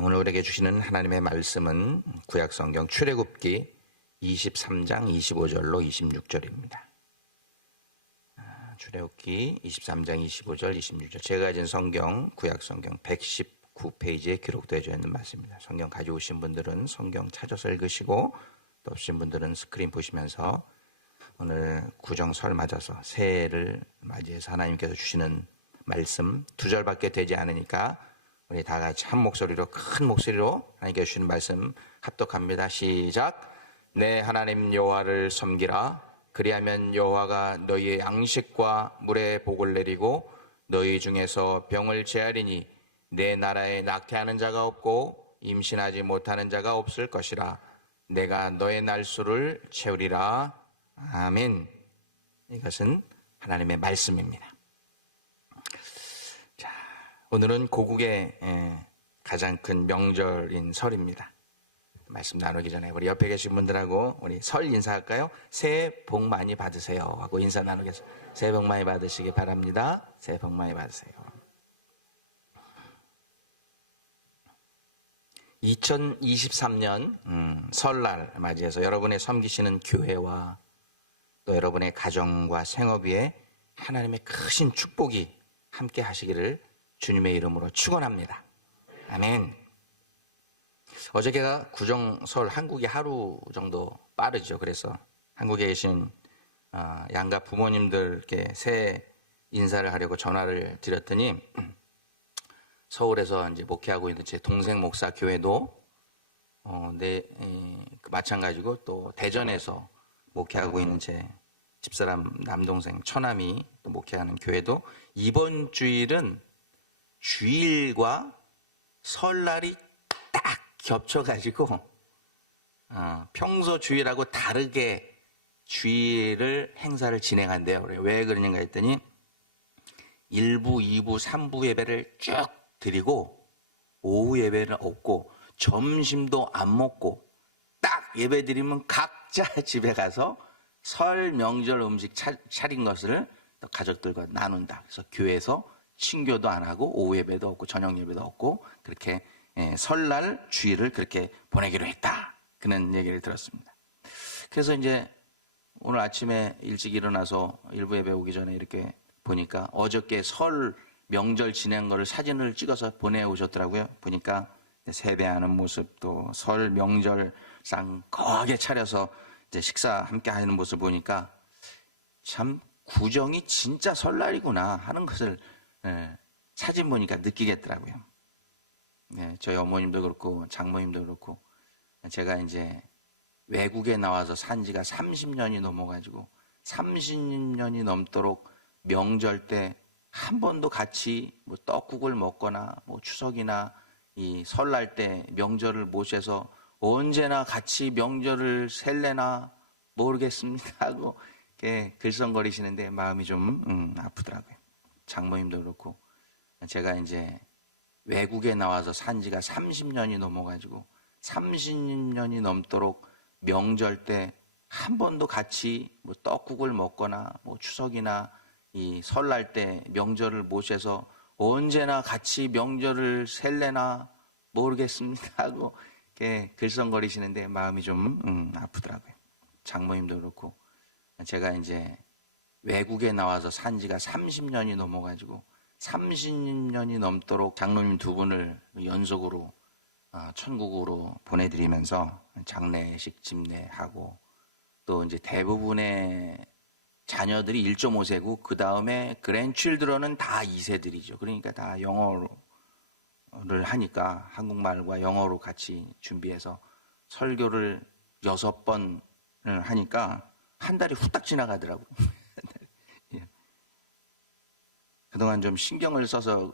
오늘 우리에게 주시는 하나님의 말씀은 구약성경 출애굽기 23장 25절로 26절입니다. 출애굽기 23장 25절 26절 제가 가진 성경 구약성경 119페이지에 기록되어 있는 말씀입니다. 성경 가지고 오신 분들은 성경 찾아서 읽으시고 또 없으신 분들은 스크린 보시면서 오늘 구정설 맞아서 새해를 맞이해서 하나님께서 주시는 말씀 두 절밖에 되지 않으니까 우리 다 같이 한 목소리로 큰 목소리로 하나님께 주시는 말씀 합독합니다. 시작. 내 하나님 여호와를 섬기라. 그리하면 여호와가 너희의 양식과 물의 복을 내리고 너희 중에서 병을 제하리니 내 나라에 낙태하는 자가 없고 임신하지 못하는 자가 없을 것이라. 내가 너의 날수를 채우리라. 아멘. 이것은 하나님의 말씀입니다. 자, 오늘은 고국의 가장 큰 명절인 설입니다. 말씀 나누기 전에 우리 옆에 계신 분들하고 우리 설 인사할까요? 새해 복 많이 받으세요 하고 인사 나누겠습니다. 새해 복 많이 받으시기 바랍니다. 새해 복 많이 받으세요. 2023년 설날 맞이해서 여러분의 섬기시는 교회와 또 여러분의 가정과 생업 위에 하나님의 크신 축복이 함께 하시기를 주님의 이름으로 축원합니다. 아멘. 어저께가 구정설 한국이 하루 정도 빠르죠. 그래서 한국에 계신 양가 부모님들께 새해 인사를 하려고 전화를 드렸더니 서울에서 이제 목회하고 있는 제 동생 목사 교회도 마찬가지고 또 대전에서 목회하고 있는 제 집사람 남동생 처남이 또 목회하는 교회도 이번 주일은 주일과 설날이 딱 겹쳐가지고 평소 주일하고 다르게 주일을 행사를 진행한대요. 왜 그러는가 했더니 1부, 2부, 3부 예배를 쭉 드리고 오후 예배를 없고 점심도 안 먹고 딱 예배 드리면 각자 집에 가서 설 명절 음식 차린 것을 가족들과 나눈다. 그래서 교회에서 친교도 안 하고 오후 예배도 없고 저녁 예배도 없고 그렇게 설날 주일을 그렇게 보내기로 했다. 그런 얘기를 들었습니다. 그래서 이제 오늘 아침에 일찍 일어나서 일부 예배 오기 전에 이렇게 보니까 어저께 설 명절 지낸 거를 사진을 찍어서 보내오셨더라고요. 보니까 세배하는 모습도 설 명절상 거하게 차려서 이제 식사 함께 하는 모습을 보니까 참 구정이 진짜 설날이구나 하는 것을 사진 보니까 느끼겠더라고요. 저희 어머님도 그렇고 장모님도 그렇고 제가 이제 외국에 나와서 산 지가 30년이 넘어가지고 30년이 넘도록 명절 때 한 번도 같이 뭐 떡국을 먹거나 뭐 추석이나 이 설날 때 명절을 모셔서 언제나 같이 명절을 셀래나 모르겠습니다 하고 이렇게 글썽거리시는데 마음이 좀 아프더라고요. 장모님도 그렇고 제가 이제 외국에 나와서 산 지가 30년이 넘어가지고 30년이 넘도록 명절 때 한 번도 같이 뭐 떡국을 먹거나 뭐 추석이나 이 설날 때 명절을 모셔서 언제나 같이 명절을 셀래나 모르겠습니다 하고 이렇게 글썽거리시는데 마음이 좀 아프더라고요. 장모님도 그렇고 제가 이제 외국에 나와서 산 지가 30년이 넘어가지고 30년이 넘도록 장로님 두 분을 연속으로 천국으로 보내드리면서 장례식 집례하고 또 이제 대부분의 자녀들이 1.5세고 그 다음에 그랜칠드런은 다 2세들이죠. 그러니까 다 영어를 하니까 한국말과 영어로 같이 준비해서 설교를 6번을 하니까 한 달이 후딱 지나가더라고요. 그동안 좀 신경을 써서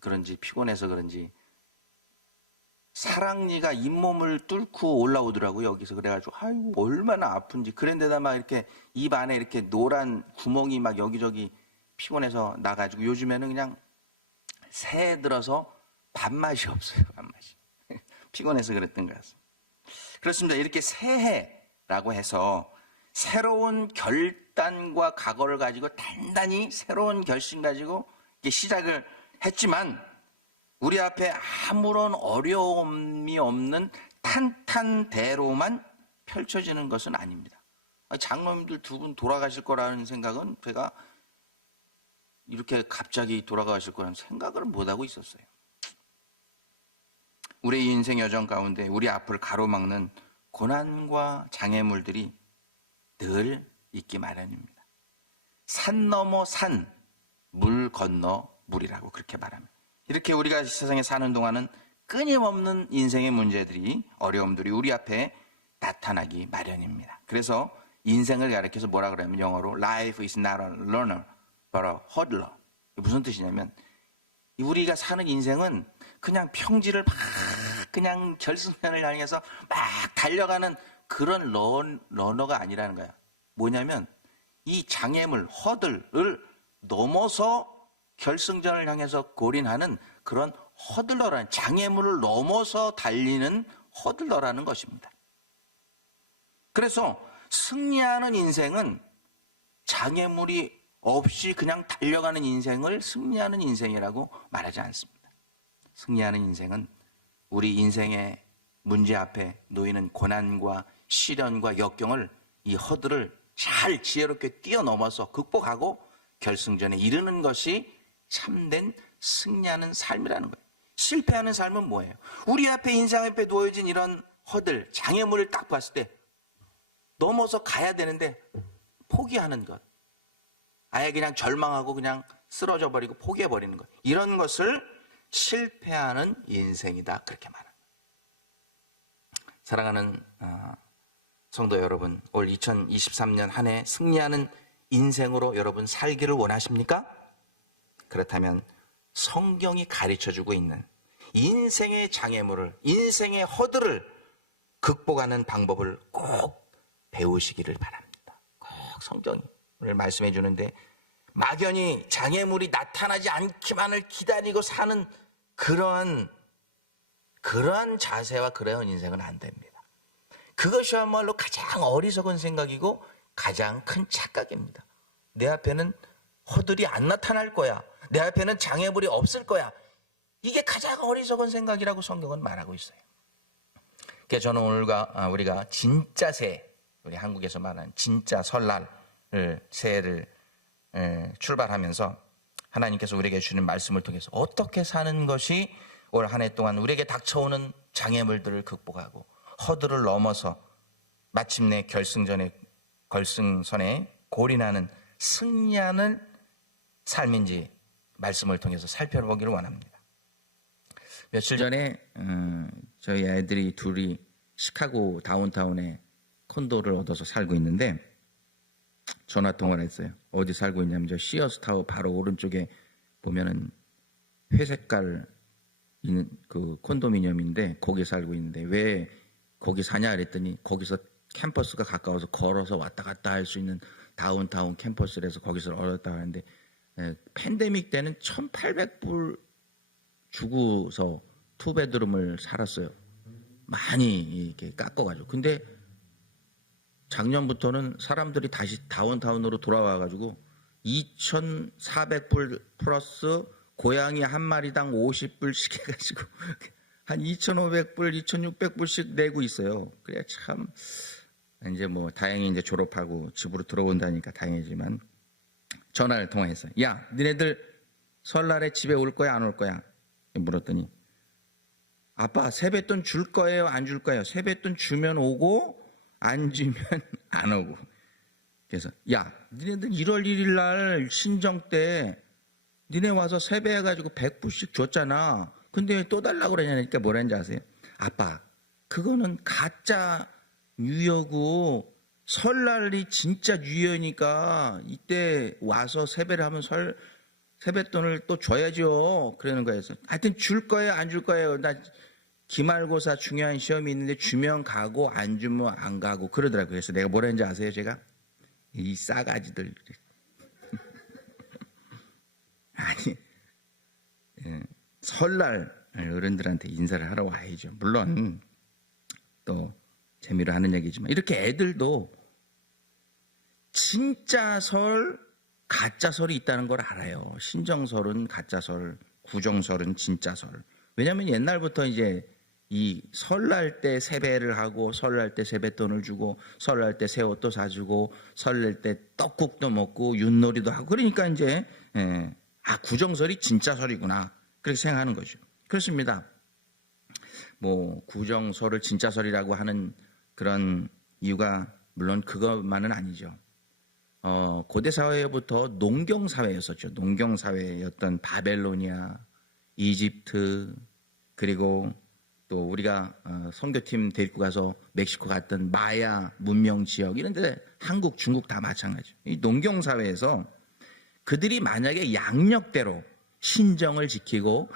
그런지 피곤해서 그런지 사랑니가 잇몸을 뚫고 올라오더라고요. 여기서 그래가지고 아이고 얼마나 아픈지. 그런데다 막 이렇게 입 안에 이렇게 노란 구멍이 막 여기저기 피곤해서 나가지고 요즘에는 그냥 새해 들어서 밥맛이 없어요. 밥맛이. 피곤해서 그랬던 것 같습니다. 그렇습니다. 이렇게 새해라고 해서 새로운 결단과 각오를 가지고 단단히 새로운 결심 가지고 이렇게 시작을 했지만 우리 앞에 아무런 어려움이 없는 탄탄대로만 펼쳐지는 것은 아닙니다. 장로님들 두 분 돌아가실 거라는 생각은 제가 이렇게 갑자기 돌아가실 거라는 생각을 못하고 있었어요. 우리 인생 여정 가운데 우리 앞을 가로막는 고난과 장애물들이 늘 있기 마련입니다. 산 넘어 산, 물 건너 물이라고 그렇게 말합니다. 이렇게 우리가 세상에 사는 동안은 끊임없는 인생의 문제들이, 어려움들이 우리 앞에 나타나기 마련입니다. 그래서 인생을 가리켜서 뭐라 그러냐면 영어로 Life is not a learner, but a hurdler. 무슨 뜻이냐면 우리가 사는 인생은 그냥 평지를 막 그냥 결승선을 향해서 막 달려가는 그런 러너가 아니라는 거야. 뭐냐면 이 장애물, 허들을 넘어서 결승전을 향해서 골인하는 그런 허들러라는, 장애물을 넘어서 달리는 허들러라는 것입니다. 그래서 승리하는 인생은 장애물이 없이 그냥 달려가는 인생을 승리하는 인생이라고 말하지 않습니다. 승리하는 인생은 우리 인생의 문제 앞에 놓이는 고난과 시련과 역경을, 이 허들을 잘 지혜롭게 뛰어넘어서 극복하고 결승전에 이르는 것이 참된 승리하는 삶이라는 거예요. 실패하는 삶은 뭐예요? 우리 앞에 인생 앞에 놓여진 이런 허들, 장애물을 딱 봤을 때 넘어서 가야 되는데 포기하는 것, 아예 그냥 절망하고 그냥 쓰러져 버리고 포기해 버리는 것, 이런 것을 실패하는 인생이다, 그렇게 말합니다. 사랑하는 성도 여러분, 올 2023년 한 해 승리하는 인생으로 여러분 살기를 원하십니까? 그렇다면 성경이 가르쳐주고 있는 인생의 장애물을, 인생의 허들을 극복하는 방법을 꼭 배우시기를 바랍니다. 꼭 성경을 말씀해 주는데 막연히 장애물이 나타나지 않기만을 기다리고 사는 그러한 자세와 그러한 인생은 안 됩니다. 그것이야말로 가장 어리석은 생각이고 가장 큰 착각입니다. 내 앞에는 허들이 안 나타날 거야, 내 앞에는 장애물이 없을 거야, 이게 가장 어리석은 생각이라고 성경은 말하고 있어요. 그래서 저는 오늘과 우리가 진짜 새해, 우리 한국에서 말하는 진짜 설날 새해를 출발하면서 하나님께서 우리에게 주는 말씀을 통해서 어떻게 사는 것이 올 한 해 동안 우리에게 닥쳐오는 장애물들을 극복하고 허들을 넘어서 마침내 결승선에 골인하는 승리하는 삶인지 말씀을 통해서 살펴보기를 원합니다. 며칠 전에 저희 애들이 둘이 시카고 다운타운에 콘도를 얻어서 살고 있는데 전화 통화를 했어요. 어디 살고 있냐면 저 시어스 타워 바로 오른쪽에 보면은 회색깔 있는 그 콘도미니엄인데 거기 살고 있는데 왜 거기 사냐 그랬더니 거기서 캠퍼스가 가까워서 걸어서 왔다 갔다 할 수 있는 다운타운 캠퍼스라서 거기서 얻었다 하는데 팬데믹 때는 1,800불 주고서 투베드룸을 살았어요. 많이 이렇게 깎아가지고. 근데 작년부터는 사람들이 다시 다운타운으로 돌아와가지고 2,400불 플러스 고양이 한 마리당 50불씩 해가지고 한 2,500불, 2,600불씩 내고 있어요. 그래 참 이제 뭐 다행히 이제 졸업하고 집으로 들어온다니까 다행이지만 전화를 통화해서 야, 니네들 설날에 집에 올 거야 안 올 거야? 물었더니 아빠 세뱃돈 줄 거예요 안 줄 거예요? 세뱃돈 주면 오고 안 주면 안 오고. 그래서 야, 니네들 1월 1일 날 신정 때 니네 와서 세배해가지고 100불씩 줬잖아. 근데 왜 또 달라고 그러냐니까 뭐라는지 아세요? 아빠, 그거는 가짜 뉴이어고 설날이 진짜 뉴이어니까 이때 와서 세배를 하면 세뱃돈을 또 줘야죠. 그러는 거예요. 하여튼 줄 거예요 안 줄 거예요? 나 기말고사 중요한 시험이 있는데 주면 가고 안 주면 안 가고 그러더라고요. 그래서 내가 뭐라는지 아세요? 제가 이 싸가지들 아니 설날 어른들한테 인사를 하러 와야죠. 물론 또 재미로 하는 얘기지만 이렇게 애들도 진짜 설, 가짜 설이 있다는 걸 알아요. 신정설은 가짜 설, 구정설은 진짜 설. 왜냐하면 옛날부터 이제 이 설날 때 세배를 하고 설날 때 세뱃돈을 주고 설날 때 새 옷도 사주고 설날 때 떡국도 먹고 윷놀이도 하고 그러니까 이제 구정설이 진짜 설이구나 그렇게 생각하는 거죠. 그렇습니다. 뭐 구정설을 진짜 설이라고 하는 그런 이유가 물론 그것만은 아니죠. 고대 사회부터 농경 사회였었죠. 농경 사회였던 바벨로니아, 이집트 그리고 또 우리가 선교팀 데리고 가서 멕시코 갔던 마야 문명 지역 이런 데 한국, 중국 다 마찬가지죠. 이 농경 사회에서 그들이 만약에 양력대로 신정을 지키고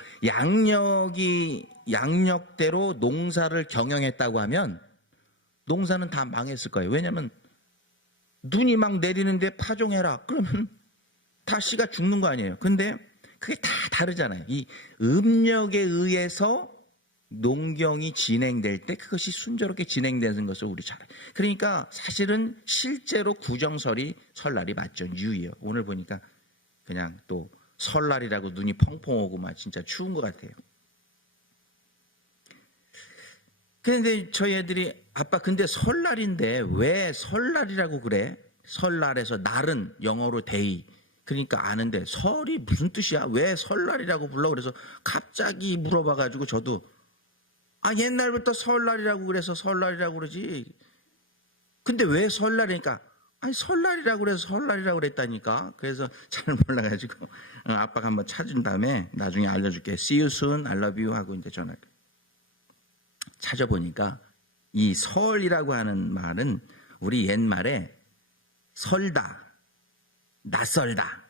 양력대로 농사를 경영했다고 하면 농사는 다 망했을 거예요. 왜냐하면 눈이 막 내리는데 파종해라. 그러면 다 씨가 죽는 거 아니에요. 근데 그게 다 다르잖아요. 이 음력에 의해서 농경이 진행될 때 그것이 순조롭게 진행되는 것을 우리 잘 알아요. 그러니까 사실은 실제로 구정설이 설날이 맞죠. 뉴이어. 오늘 보니까 그냥 또 설날이라고 눈이 펑펑 오고 막 진짜 추운 것 같아요. 그런데 저희 애들이 아빠 근데 설날인데 왜 설날이라고 그래? 설날에서 날은 영어로 데이. 그러니까 아는데 설이 무슨 뜻이야? 왜 설날이라고 불러? 그래서 갑자기 물어봐가지고 저도 옛날부터 설날이라고 그래서 설날이라고 그러지. 근데 왜 설날이니까 설날이라고 그래서 설날이라고 그랬다니까. 그래서 잘 몰라가지고 아빠가 한번 찾은 다음에 나중에 알려줄게. See you soon, I love you 하고 이제 전화를 찾아보니까 이 설이라고 하는 말은 우리 옛말에 설다, 낯설다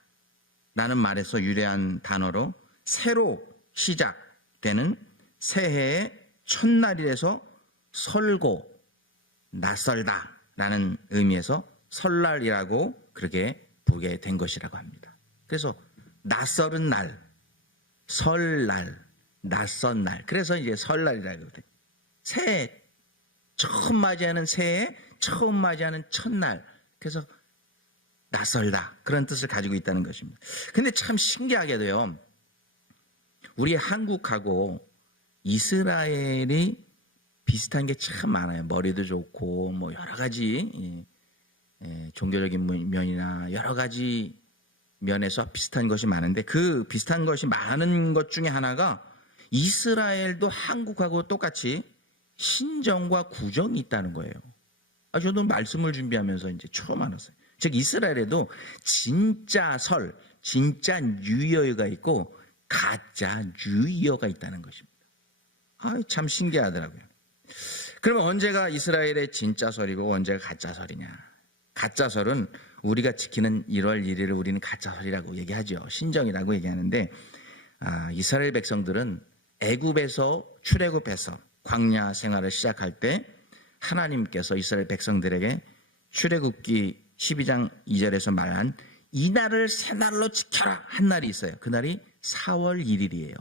라는 말에서 유래한 단어로 새로 시작되는 새해의 첫날이라서 설고 낯설다 라는 의미에서 설날이라고 그렇게 부르게 된 것이라고 합니다. 그래서 낯설은 날, 설날, 낯선 날. 그래서 이제 설날이라고 그래요. 새해 처음 맞이하는 새해 처음 맞이하는 첫날. 그래서 낯설다 그런 뜻을 가지고 있다는 것입니다. 근데 참 신기하게도요. 우리 한국하고 이스라엘이 비슷한 게 참 많아요. 머리도 좋고 뭐 여러 가지 종교적인 면이나 여러 가지 면에서 비슷한 것이 많은데 그 비슷한 것이 많은 것 중에 하나가 이스라엘도 한국하고 똑같이 신정과 구정이 있다는 거예요. 저도 말씀을 준비하면서 이제 처음 알았어요. 즉 이스라엘에도 진짜 설, 진짜 뉴이어가 있고 가짜 뉴이어가 있다는 것입니다. 참 신기하더라고요. 그러면 언제가 이스라엘의 진짜 설이고 언제가 가짜 설이냐? 가짜 설은 우리가 지키는 1월 1일을 우리는 가짜 설이라고 얘기하죠. 신정이라고 얘기하는데 이스라엘 백성들은 애굽에서 출애굽해서 광야 생활을 시작할 때 하나님께서 이스라엘 백성들에게 출애굽기 12장 2절에서 말한 이 날을 새 날로 지켜라 한 날이 있어요. 그날이 4월 1일이에요.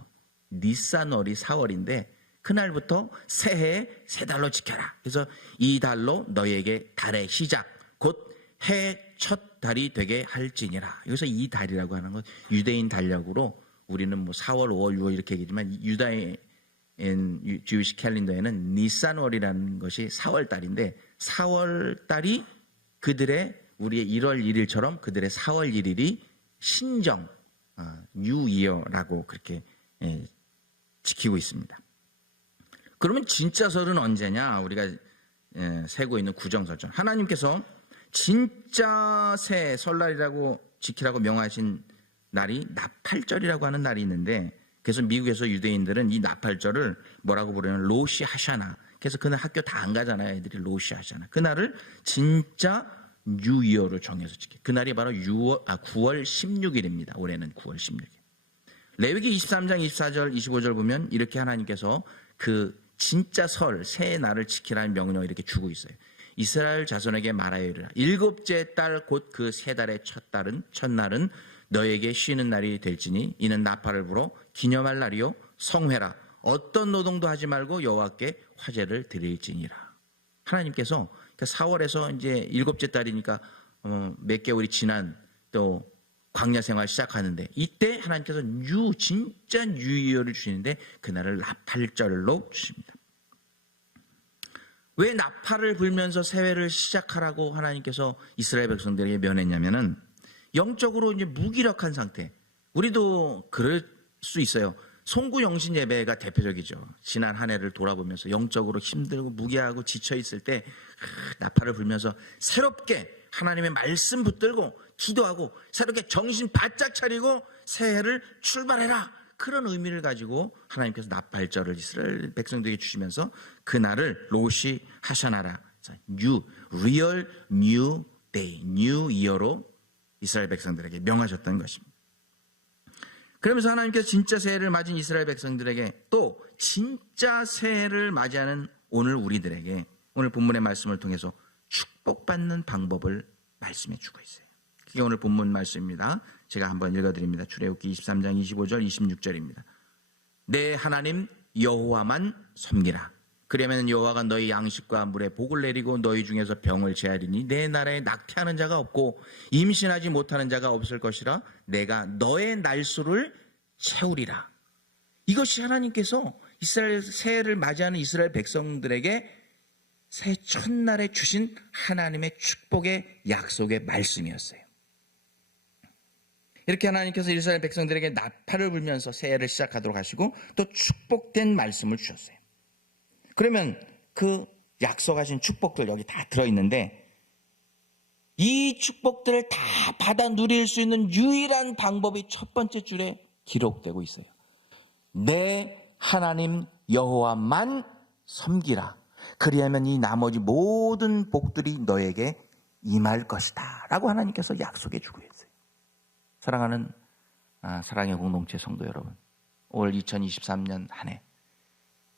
니산월이 4월인데 그날부터 새해 새 달로 지켜라. 그래서 이 달로 너희에게 달의 시작 곧 해 첫 달이 되게 할지니라. 여기서 이 달이라고 하는 건 유대인 달력으로 우리는 뭐 4월, 5월, 6월 이렇게 얘기하지만 유다인 주이시 캘린더에는 니산월이라는 것이 4월 달인데 4월 달이 그들의 우리의 1월 1일처럼 그들의 4월 1일이 신정 뉴이어라고 그렇게 지키고 있습니다. 그러면 진짜 설은 언제냐? 우리가 세고 있는 구정설전. 하나님께서 진짜 새 설날이라고 지키라고 명하신 날이 나팔절이라고 하는 날이 있는데 그래서 미국에서 유대인들은 이 나팔절을 뭐라고 부르냐면 로시 하샤나. 그래서 그날 학교 다 안 가잖아요. 애들이 로시 하샤나. 그날을 진짜 뉴이어로 정해서 지켜요. 그날이 바로 9월 16일입니다. 올해는 9월 16일. 레위기 23장 24절 25절 보면 이렇게 하나님께서 그 진짜 설, 새해 날을 지키라는 명령을 이렇게 주고 있어요. 이스라엘 자손에게 말하여 이르라. 7째 달 곧 그 세 달의 첫날은 너에게 쉬는 날이 될지니 이는 나팔을 불어 기념할 날이요 성회라. 어떤 노동도 하지 말고 여호와께 화제를 드릴지니라. 하나님께서 4월에서 이제 7째 달이니까 몇 개월이 지난 또 광야 생활 시작하는데 이때 하나님께서 진짜 유효를 주시는데 그날을 나팔절로 주십니다. 왜 나팔을 불면서 새해를 시작하라고 하나님께서 이스라엘 백성들에게 명했냐면은 영적으로 이제 무기력한 상태. 우리도 그럴 수 있어요. 송구영신 예배가 대표적이죠. 지난 한 해를 돌아보면서 영적으로 힘들고 무기하고 지쳐 있을 때 나팔을 불면서 새롭게 하나님의 말씀 붙들고 기도하고 새롭게 정신 바짝 차리고 새해를 출발해라. 그런 의미를 가지고 하나님께서 나팔절을 이스라엘 백성들에게 주시면서 그날을 로시 하샤나라, real new day, new year로 이스라엘 백성들에게 명하셨던 것입니다. 그러면서 하나님께서 진짜 새해를 맞은 이스라엘 백성들에게 또 진짜 새해를 맞이하는 오늘 우리들에게 오늘 본문의 말씀을 통해서 축복받는 방법을 말씀해 주고 있어요. 그게 오늘 본문 말씀입니다. 제가 한번 읽어드립니다. 출애굽기 23장 25절 26절입니다. 내 하나님 여호와만 섬기라. 그러면 여호와가 너희 양식과 물에 복을 내리고 너희 중에서 병을 제하리니 내 나라에 낙태하는 자가 없고 임신하지 못하는 자가 없을 것이라. 내가 너의 날수를 채우리라. 이것이 하나님께서 이스라엘 새해를 맞이하는 이스라엘 백성들에게 새해 첫날에 주신 하나님의 축복의 약속의 말씀이었어요. 이렇게 하나님께서 이스라엘 백성들에게 나팔을 불면서 새해를 시작하도록 하시고 또 축복된 말씀을 주셨어요. 그러면 그 약속하신 축복들 여기 다 들어있는데 이 축복들을 다 받아 누릴 수 있는 유일한 방법이 첫 번째 줄에 기록되고 있어요. 내 하나님 여호와만 섬기라. 그리하면 이 나머지 모든 복들이 너에게 임할 것이다 라고 하나님께서 약속해 주고 있어요. 사랑하는 사랑의 공동체 성도 여러분, 올 2023년 한 해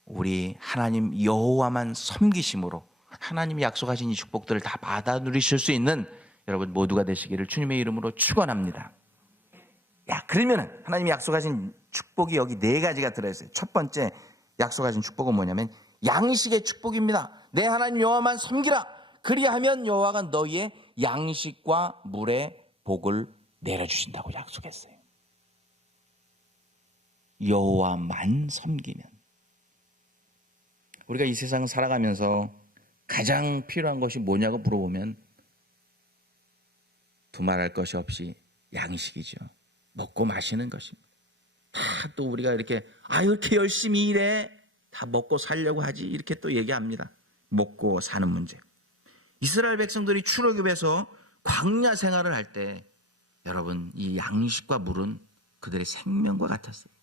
우리 하나님 여호와만 섬기심으로 하나님이 약속하신 이 축복들을 다 받아 누리실 수 있는 여러분 모두가 되시기를 주님의 이름으로 축원합니다. 그러면 하나님이 약속하신 축복이 여기 4가지가 들어있어요. 첫 번째 약속하신 축복은 뭐냐면 양식의 축복입니다. 내 하나님 여호와만 섬기라. 그리하면 여호와가 너희의 양식과 물의 복을 내려주신다고 약속했어요. 여호와만 섬기면 우리가 이 세상을 살아가면서 가장 필요한 것이 뭐냐고 물어보면 두말할 것이 없이 양식이죠. 먹고 마시는 것입니다. 다 또 우리가 이렇게 이렇게 열심히 일해 다 먹고 살려고 하지 이렇게 또 얘기합니다. 먹고 사는 문제. 이스라엘 백성들이 출애굽에서 광야 생활을 할 때 여러분 이 양식과 물은 그들의 생명과 같았어요.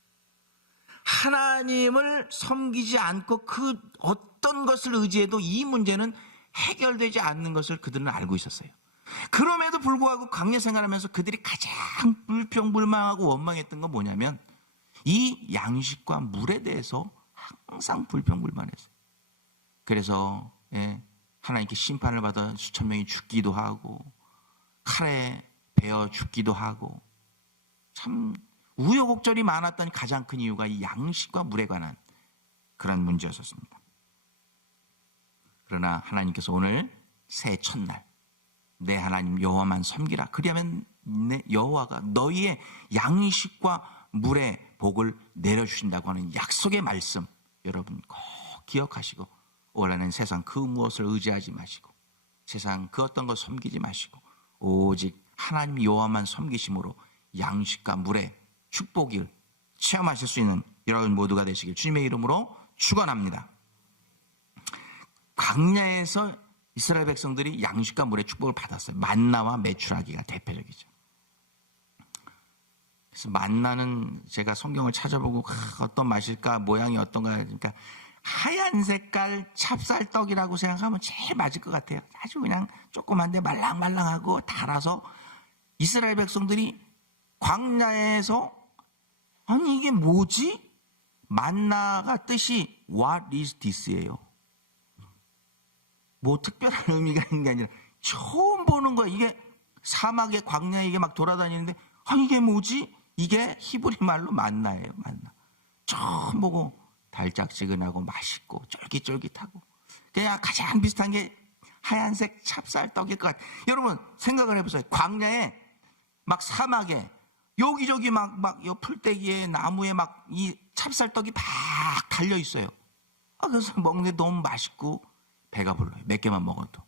하나님을 섬기지 않고 그 어떤 것을 의지해도 이 문제는 해결되지 않는 것을 그들은 알고 있었어요. 그럼에도 불구하고 광야 생활하면서 그들이 가장 불평불만하고 원망했던 건 뭐냐면 이 양식과 물에 대해서 항상 불평불만했어요. 그래서 하나님께 심판을 받아 수천 명이 죽기도 하고 칼에 베어 죽기도 하고 참 우여곡절이 많았던 가장 큰 이유가 이 양식과 물에 관한 그런 문제였었습니다. 그러나 하나님께서 오늘 새해 첫날 내 하나님 여호와만 섬기라. 그리하면 여호와가 너희의 양식과 물의 복을 내려주신다고 하는 약속의 말씀 여러분 꼭 기억하시고 원하는 세상 그 무엇을 의지하지 마시고 세상 그 어떤 것 섬기지 마시고 오직 하나님 여호와만 섬기심으로 양식과 물의 축복을 체험하실 수 있는 여러분 모두가 되시길 주님의 이름으로 축원합니다. 광야에서 이스라엘 백성들이 양식과 물의 축복을 받았어요. 만나와 메추라기가 대표적이죠. 그래서 만나는 제가 성경을 찾아보고 어떤 맛일까 모양이 어떤가 그러니까 하얀 색깔 찹쌀떡이라고 생각하면 제일 맞을 것 같아요. 아주 그냥 조그만데 말랑말랑하고 달아서 이스라엘 백성들이 광야에서 아니 이게 뭐지? 만나가 뜻이 What is this예요. 뭐 특별한 의미가 있는 게 아니라 처음 보는 거야. 이게 사막의 광야에 이게 막 돌아다니는데 이게 뭐지? 이게 히브리 말로 만나예요. 만나. 처음 보고 달짝지근하고 맛있고 쫄깃쫄깃하고 그냥 가장 비슷한 게 하얀색 찹쌀떡일 것 같아요. 여러분 생각을 해보세요. 광야에 막 사막에 여기저기 막 요 풀떼기에 나무에 막 이 찹쌀떡이 막 달려 있어요. 그래서 먹는데 너무 맛있고 배가 불러요. 몇 개만 먹어도.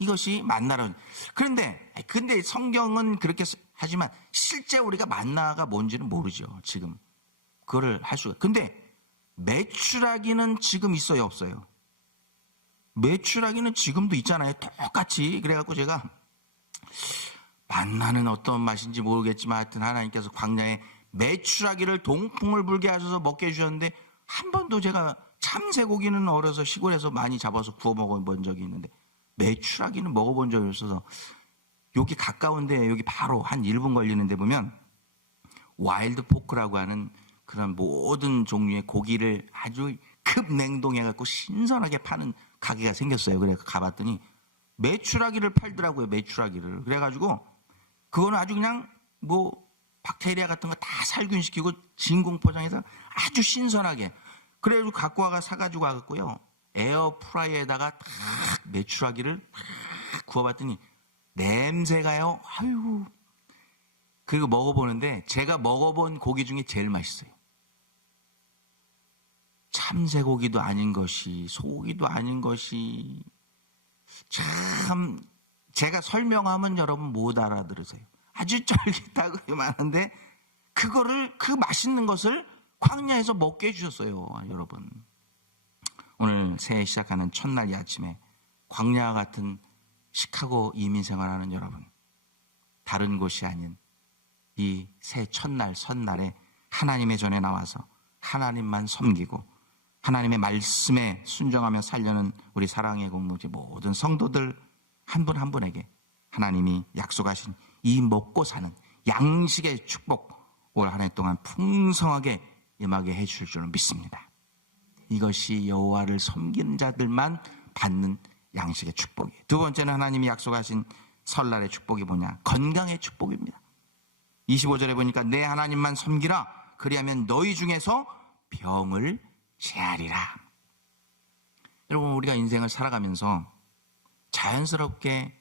이것이 만나라는. 근데 성경은 그렇게 하지만 실제 우리가 만나가 뭔지는 모르죠. 지금 그거를 할 수가. 근데 메추라기는 지금 있어요, 없어요? 메추라기는 지금도 있잖아요. 똑같이. 그래갖고 제가 만나는 어떤 맛인지 모르겠지만 하여튼 하나님께서 광야에 메추라기를 동풍을 불게 하셔서 먹게 해주셨는데, 한 번도 제가 참새고기는 어려서 시골에서 많이 잡아서 구워 먹어본 적이 있는데 메추라기는 먹어본 적이 없어서, 여기 가까운데 여기 바로 한 1분 걸리는데 보면 와일드 포크라고 하는 그런 모든 종류의 고기를 아주 급냉동해갖고 신선하게 파는 가게가 생겼어요. 그래서 가봤더니 메추라기를 팔더라고요. 메추라기를. 그래가지고 그거는 아주 그냥 뭐 박테리아 같은 거 다 살균시키고 진공 포장해서 아주 신선하게. 그래가지고 갖고 와가 사가지고 와갖고요, 에어프라이어에다가 딱 메추라기를 딱 구워봤더니 냄새가요. 아유. 그리고 먹어보는데 제가 먹어본 고기 중에 제일 맛있어요. 참새고기도 아닌 것이, 소고기도 아닌 것이, 참 제가 설명하면 여러분 못 알아들으세요. 아주 쫄깃하고 많은데 그거를, 그 맛있는 것을 광야에서 먹게 해주셨어요. 여러분, 오늘 새해 시작하는 첫날 이 아침에 광야 같은 시카고 이민 생활하는 여러분, 다른 곳이 아닌 이 새 첫날 선날에 하나님의 전에 나와서 하나님만 섬기고 하나님의 말씀에 순종하며 살려는 우리 사랑의 공동체 모든 성도들 한 분 한 분에게 하나님이 약속하신 이 먹고 사는 양식의 축복 올 한 해 동안 풍성하게 임하게 해주실 줄 믿습니다. 이것이 여호와를 섬기는 자들만 받는 양식의 축복이에요. 두 번째는 하나님이 약속하신 설날의 축복이 뭐냐? 건강의 축복입니다. 25절에 보니까 내 하나님만 섬기라. 그리하면 너희 중에서 병을 제하리라. 여러분, 우리가 인생을 살아가면서 자연스럽게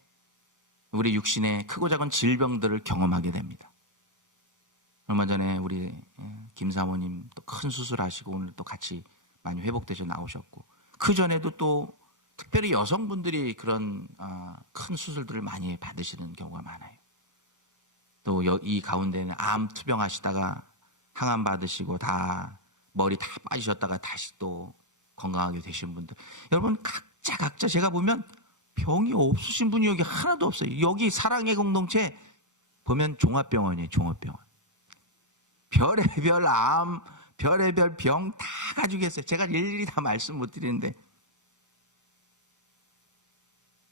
우리 육신의 크고 작은 질병들을 경험하게 됩니다. 얼마 전에 우리 김 사모님 또 큰 수술하시고 오늘 또 같이 많이 회복되셔 나오셨고, 그 전에도 또 특별히 여성분들이 그런 큰 수술들을 많이 받으시는 경우가 많아요. 또 이 가운데는 암 투병하시다가 항암 받으시고 다 머리 다 빠지셨다가 다시 또 건강하게 되신 분들, 여러분 각자 제가 보면 병이 없으신 분이 여기 하나도 없어요. 여기 사랑의 공동체 보면 종합병원이에요. 종합병원. 별의별 암, 별의별 병 다 가지고 계세요. 제가 일일이 다 말씀 못 드리는데,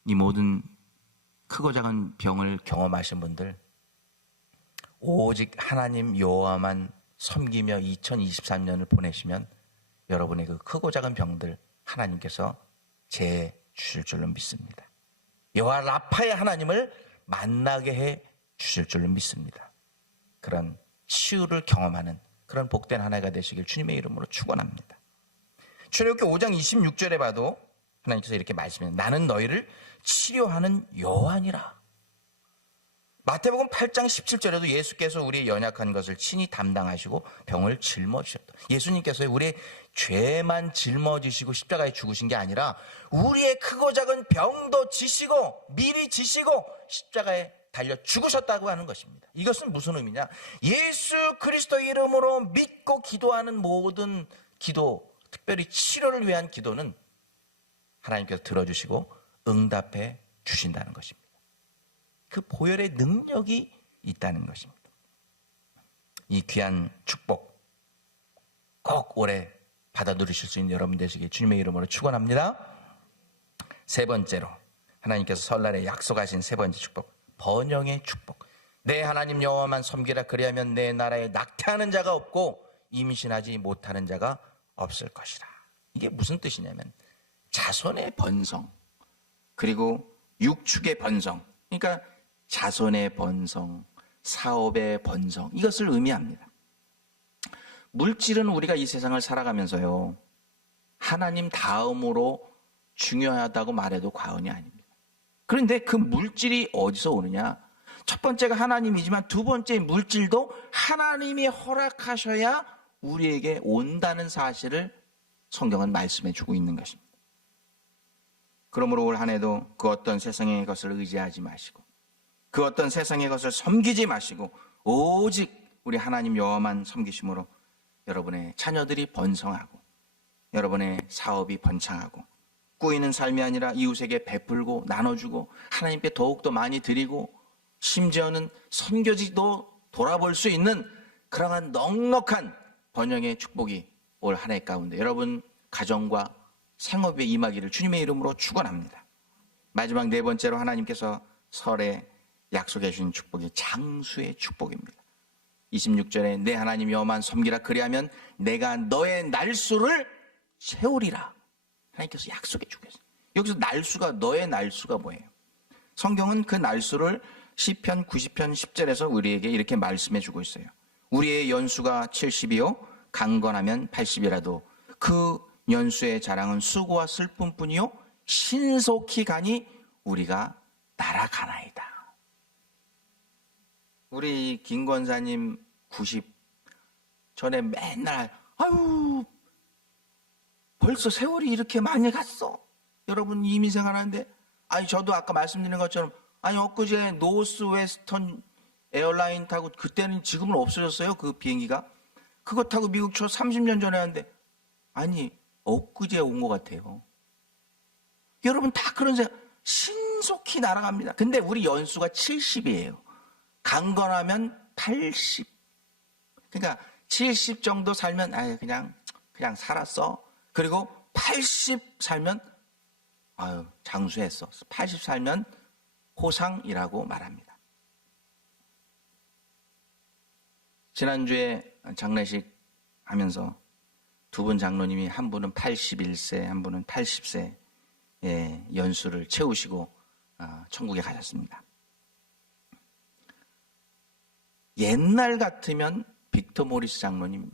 이 모든 크고 작은 병을 경험하신 분들, 오직 하나님 여호와만 섬기며 2023년을 보내시면 여러분의 그 크고 작은 병들 하나님께서 제해 주실 줄로 믿습니다. 여호와 라파의 하나님을 만나게 해 주실 줄로 믿습니다. 그런 치유를 경험하는 그런 복된 한 해가 되시길 주님의 이름으로 축원합니다. 출애굽기 5장 26절에 봐도 하나님께서 이렇게 말씀해요. 나는 너희를 치료하는 여호와니라. 마태복음 8장 17절에도 예수께서 우리의 연약한 것을 친히 담당하시고 병을 짊어지셨다. 예수님께서 우리의 죄만 짊어지시고 십자가에 죽으신 게 아니라 우리의 크고 작은 병도 지시고 미리 지시고 십자가에 달려 죽으셨다고 하는 것입니다. 이것은 무슨 의미냐? 예수 그리스도의 이름으로 믿고 기도하는 모든 기도, 특별히 치료를 위한 기도는 하나님께서 들어주시고 응답해 주신다는 것입니다. 그 보혈의 능력이 있다는 것입니다. 이 귀한 축복 꼭 올해 받아 누리실 수 있는 여러분 되시길 주님의 이름으로 축원합니다. 세 번째로 하나님께서 설날에 약속하신 세 번째 축복, 번영의 축복. 내 하나님 여호와만 섬기라. 그리하면 내 나라에 낙태하는 자가 없고 임신하지 못하는 자가 없을 것이라. 이게 무슨 뜻이냐면 자손의 번성, 그리고 육축의 번성, 그러니까 자손의 번성, 사업의 번성, 이것을 의미합니다. 물질은 우리가 이 세상을 살아가면서요, 하나님 다음으로 중요하다고 말해도 과언이 아닙니다. 그런데 그 물질이 어디서 오느냐? 첫 번째가 하나님이지만 두 번째 물질도 하나님이 허락하셔야 우리에게 온다는 사실을 성경은 말씀해 주고 있는 것입니다. 그러므로 올 한 해도 그 어떤 세상의 것을 의지하지 마시고 그 어떤 세상의 것을 섬기지 마시고 오직 우리 하나님 여호와만 섬기심으로 여러분의 자녀들이 번성하고 여러분의 사업이 번창하고 꾸이는 삶이 아니라 이웃에게 베풀고 나눠주고 하나님께 더욱더 많이 드리고 심지어는 선교지도 돌아볼 수 있는 그러한 넉넉한 번영의 축복이 올 한 해 가운데 여러분 가정과 생업에 임하기를 주님의 이름으로 축원합니다. 마지막 네 번째로 하나님께서 설에 약속해 주신 축복이 장수의 축복입니다. 26절에 내 하나님 여호와만 섬기라 그리하면 내가 너의 날수를 채우리라. 하나님께서 약속해 주고 있어요. 여기서 날수가 너의 날수가 뭐예요? 성경은 그 날수를 시편 90편 10절에서 우리에게 이렇게 말씀해 주고 있어요. 우리의 연수가 70이요 강건하면 80이라도 그 연수의 자랑은 수고와 슬픔뿐이요 신속히 가니 우리가 날아가나이다. 우리 김 권사님 90 전에 맨날 아유 벌써 세월이 이렇게 많이 갔어. 여러분 이민 생활하는데 아니 저도 아까 말씀드린 것처럼 아니 엊그제 노스 웨스턴 에어라인 타고 그때는 지금은 없어졌어요. 그 비행기가 그거 타고 미국 저 30년 전에 왔는데 아니 엊그제 온 것 같아요. 여러분 다 그런 생각 신속히 날아갑니다. 근데 우리 연수가 70이에요. 강건하면 80. 그러니까 70 정도 살면 아유 그냥 살았어. 그리고 80 살면 아유 장수했어. 80 살면 호상이라고 말합니다. 지난주에 장례식 하면서 두 분 장로님이 한 분은 81세, 한 분은 80세 연수를 채우시고 천국에 가셨습니다. 옛날 같으면 빅터 모리스 장로님,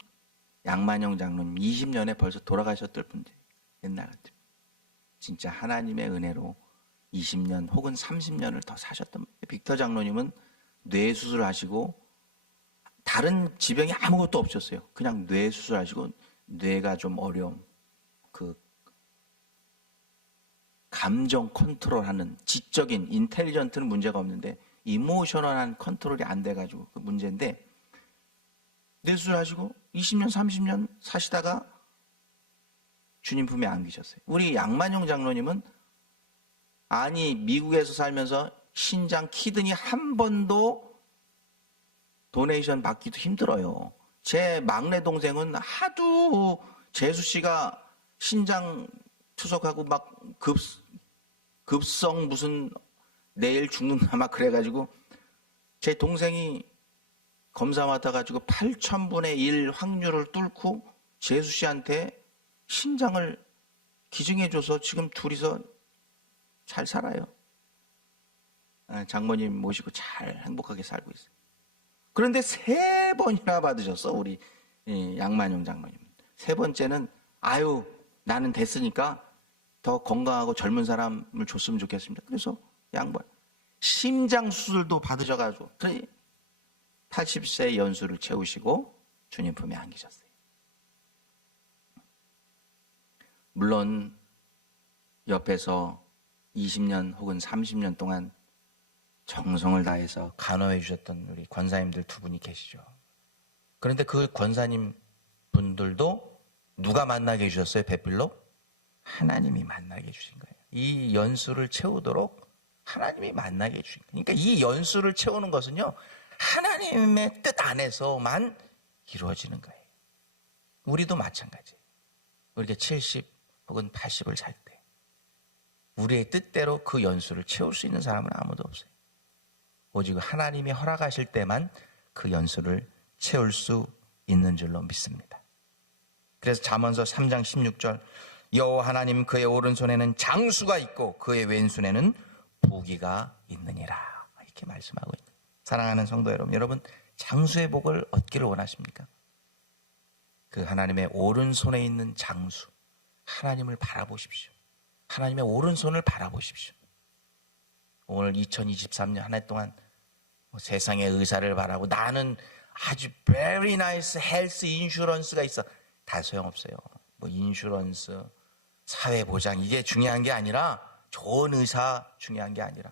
양만영 장로님 20년에 벌써 돌아가셨을 분들 옛날 같으면 진짜 하나님의 은혜로 20년 혹은 30년을 더 사셨던 분들. 빅터 장로님은 뇌 수술하시고 다른 지병이 아무것도 없었어요. 그냥 뇌 수술하시고 뇌가 좀 어려움, 그 감정 컨트롤하는 지적인 인텔리전트는 문제가 없는데 이모셔널한 컨트롤이 안 돼가지고 그 문제인데 뇌 수술하시고 20년 30년 사시다가 주님 품에 안기셨어요. 우리 양만용 장로님은 아니 미국에서 살면서 신장 키드니 한 번도 도네이션 받기도 힘들어요. 제 막내 동생은 하도 재수 씨가 신장 투석하고 막 급성 무슨 내일 죽는다 막 그래가지고 제 동생이 검사 맡아가지고 8,000분의 1 확률을 뚫고 재수 씨한테 신장을 기증해줘서 지금 둘이서 잘 살아요. 장모님 모시고 잘 행복하게 살고 있어요. 그런데 3번이나 받으셨어 우리 양만용 장모님. 3번째는 아유 나는 됐으니까 더 건강하고 젊은 사람을 줬으면 좋겠습니다. 그래서 양반 심장 수술도 받으셔가지고 80세 연수를 채우시고 주님 품에 안기셨어요. 물론 옆에서 20년 혹은 30년 동안 정성을 다해서 간호해 주셨던 우리 권사님들 두 분이 계시죠. 그런데 그 권사님 분들도 누가 만나게 해주셨어요? 배필로? 하나님이 만나게 해주신 거예요. 이 연수를 채우도록 하나님이 만나게 해주신 거예요. 그러니까 이 연수를 채우는 것은요 하나님의 뜻 안에서만 이루어지는 거예요. 우리도 마찬가지예요. 우리가 70 혹은 80을 살 때 우리의 뜻대로 그 연수를 채울 수 있는 사람은 아무도 없어요. 오직 하나님이 허락하실 때만 그 연수를 채울 수 있는 줄로 믿습니다. 그래서 잠언서 3장 16절 여호와 하나님 그의 오른손에는 장수가 있고 그의 왼손에는 부귀가 있느니라 이렇게 말씀하고 있습니다. 사랑하는 성도 여러분 장수의 복을 얻기를 원하십니까? 그 하나님의 오른손에 있는 장수 하나님을 바라보십시오. 하나님의 오른손을 바라보십시오. 오늘 2023년 한 해 동안 세상의 의사를 바라고 나는 아주 very nice health insurance가 있어. 다 소용없어요. 뭐 인슈런스, 사회보장 이게 중요한 게 아니라 좋은 의사 중요한 게 아니라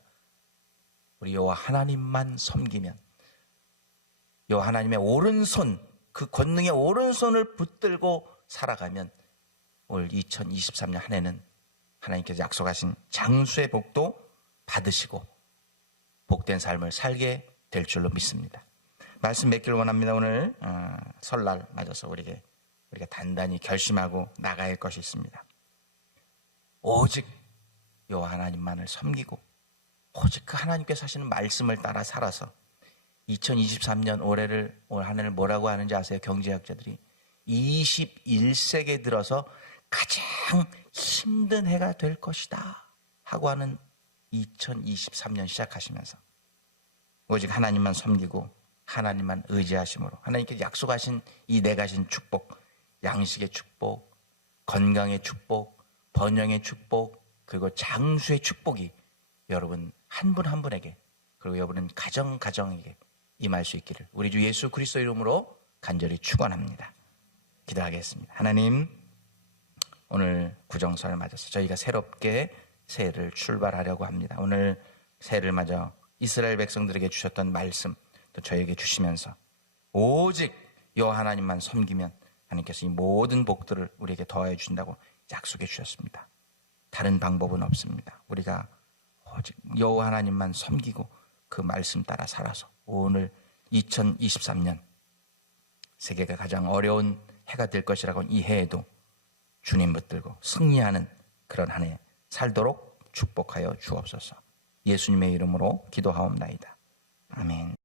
우리 여호와 하나님만 섬기면 여호와 하나님의 오른손 그 권능의 오른손을 붙들고 살아가면 올 2023년 한 해는 하나님께서 약속하신 장수의 복도 받으시고 복된 삶을 살게 될 줄로 믿습니다. 말씀 맺기를 원합니다. 오늘 설날 맞아서 우리가 단단히 결심하고 나가야 할 것이 있습니다. 오직 여호와 하나님만을 섬기고 오직 그 하나님께서 하시는 말씀을 따라 살아서 2023년 올 한 해를 뭐라고 하는지 아세요? 경제학자들이 21세기에 들어서 가장 힘든 해가 될 것이다 하고 하는 2023년 시작하시면서 오직 하나님만 섬기고 하나님만 의지하심으로 하나님께서 약속하신 이 네 가지 축복, 양식의 축복, 건강의 축복, 번영의 축복, 그리고 장수의 축복이 여러분 한 분 한 분에게 그리고 여러분은 가정에게 임할 수 있기를 우리 주 예수 그리스도 이름으로 간절히 축원합니다. 기도하겠습니다. 하나님, 오늘 구정설을 맞아서 저희가 새롭게 새해를 출발하려고 합니다. 오늘 새해를 맞아 이스라엘 백성들에게 주셨던 말씀 또 저에게 주시면서 오직 여호와 하나님만 섬기면 하나님께서 이 모든 복들을 우리에게 더하여 주신다고 약속해 주셨습니다. 다른 방법은 없습니다. 우리가 오직 여호와 하나님만 섬기고 그 말씀 따라 살아서 오늘 2023년 세계가 가장 어려운 해가 될 것이라고 이 해에도 주님 붙들고 승리하는 그런 한 해 살도록 축복하여 주옵소서. 예수님의 이름으로 기도하옵나이다. 아멘.